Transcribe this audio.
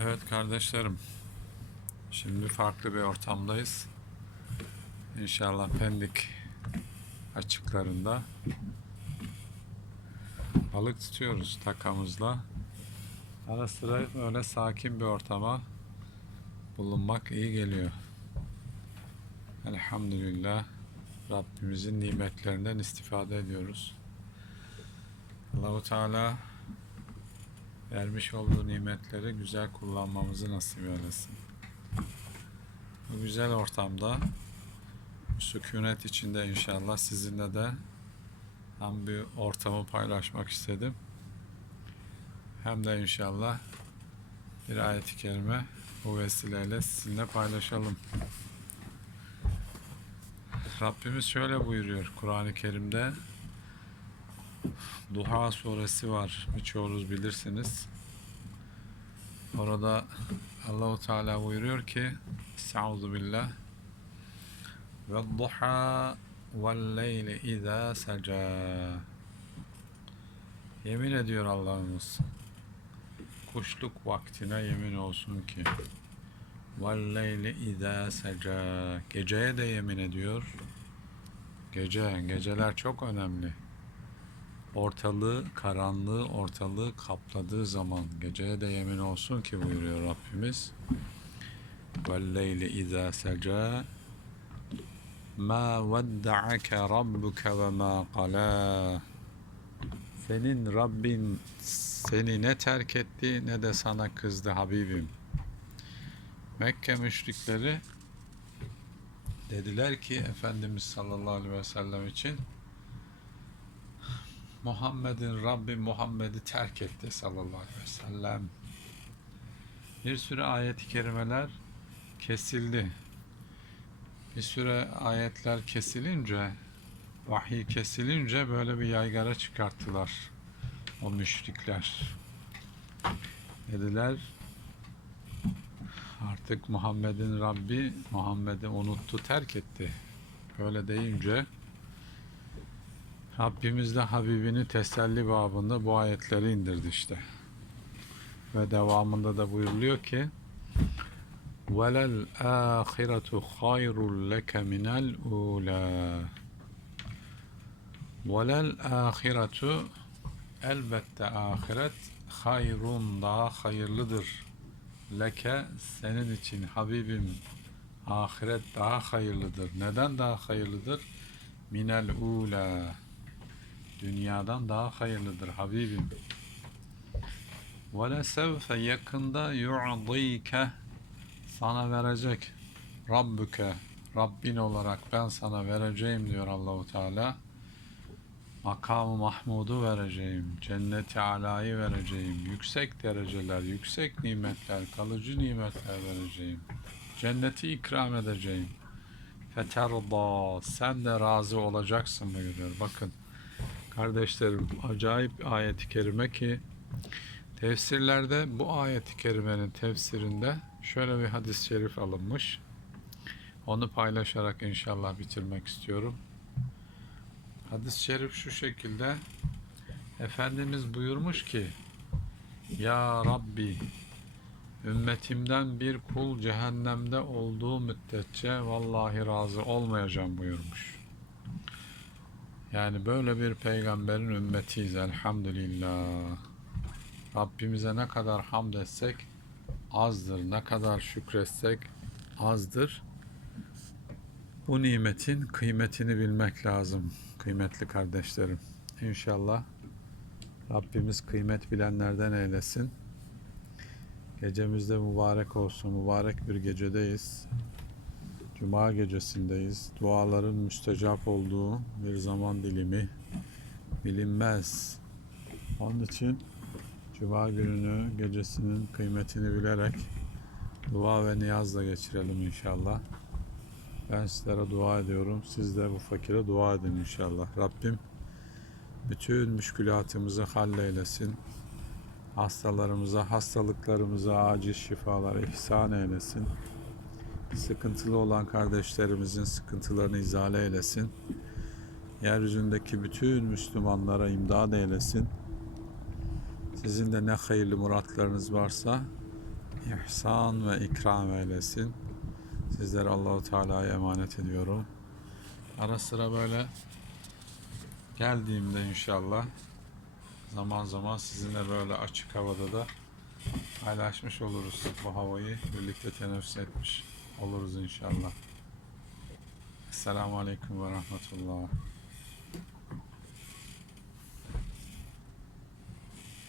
Evet kardeşlerim. Şimdi farklı bir ortamdayız. İnşallah Pendik açıklarında balık tutuyoruz takamızla. Ara sıra öyle sakin bir ortama bulunmak iyi geliyor. Elhamdülillah Rabbimizin nimetlerinden istifade ediyoruz. Allahu Teala vermiş olduğu nimetleri güzel kullanmamızı nasip eylesin. Bu güzel ortamda sükunet içinde inşallah sizinle de hem bir ortamı paylaşmak istedim. Hem de inşallah bir ayet-i kerime bu vesileyle sizinle paylaşalım. Rabbimiz şöyle buyuruyor Kur'an-ı Kerim'de Duha suresi var. Birçoğunuz bilirsiniz. Orada Allahu Teala buyuruyor ki Estaizu billah ve duha vel leyli izâ secâ Yemin ediyor Allah'ımız kuşluk vaktine yemin olsun ki vel leyli izâ secâ Geceye de yemin ediyor. Gece, geceler çok önemli ortalığı, karanlığı ortalığı kapladığı zaman geceye de yemin olsun ki buyuruyor Rabbimiz. وَالْلَيْلِ اِذَا سَجَى مَا وَدَّعَكَ رَبُّكَ وَمَا قَلَى Senin Rabbin seni ne terk etti ne de sana kızdı Habibim. Mekke müşrikleri dediler ki Efendimiz sallallahu aleyhi ve sellem için Muhammed'in Rabbi Muhammed'i terk etti sallallahu aleyhi ve sellem. Bir sürü ayet-i kerimeler kesildi. Bir süre ayetler kesilince, vahiy kesilince böyle bir yaygara çıkarttılar o müşrikler. Dediler artık Muhammed'in Rabbi Muhammed'i unuttu, terk etti. Öyle deyince Rabbimiz de Habibini teselli babında bu ayetleri indirdi işte. Ve devamında da buyuruluyor ki velel ahiretu hayrul leke minel ula velel ahiretu elbette ahiret hayrun daha hayırlıdır leke senin için Habibim ahiret daha hayırlıdır. Neden daha hayırlıdır? Minel ula dünyadan daha hayırlıdır Habibim. Ve lesevfe yakında yu'dike sana verecek Rabbuke Rabbin olarak ben sana vereceğim diyor Allahu Teala. Makamı Mahmud'u vereceğim, cenneti alayı vereceğim, yüksek dereceler, yüksek nimetler, kalıcı nimetler vereceğim. Cenneti ikram edeceğim. Feterda, sen de razı olacaksın buyuruyor. Bakın Kardeşlerim acayip ayet-i kerime ki tefsirlerde bu ayet-i kerimenin tefsirinde şöyle bir hadis-i şerif alınmış. Onu paylaşarak inşallah bitirmek istiyorum. Hadis-i şerif şu şekilde Efendimiz buyurmuş ki Ya Rabbi ümmetimden bir kul cehennemde olduğu müddetçe vallahi razı olmayacağım buyurmuş. Yani böyle bir peygamberin ümmetiyiz elhamdülillah. Rabbimize ne kadar hamd etsek azdır. Ne kadar şükretsek azdır. Bu nimetin kıymetini bilmek lazım kıymetli kardeşlerim. İnşallah Rabbimiz kıymet bilenlerden eylesin. Gecemizde mübarek olsun. Mübarek bir gecedeyiz. Cuma gecesindeyiz. Duaların müstecap olduğu bir zaman dilimi bilinmez. Onun için Cuma gününü, gecesinin kıymetini bilerek dua ve niyazla geçirelim inşallah. Ben sizlere dua ediyorum. Siz de bu fakire dua edin inşallah. Rabbim bütün müşkülatımızı halleylesin. Hastalarımıza, hastalıklarımıza acil şifalar ihsan eylesin sıkıntılı olan kardeşlerimizin sıkıntılarını izale eylesin. Yeryüzündeki bütün Müslümanlara imdad eylesin. Sizin de ne hayırlı muratlarınız varsa ihsan ve ikram eylesin. Sizleri Allahu Teala'ya emanet ediyorum. Ara sıra böyle geldiğimde inşallah zaman zaman sizinle böyle açık havada da paylaşmış oluruz bu havayı. Birlikte teneffüs etmiş oluruz inşallah. Esselamu Aleyküm ve Rahmetullah.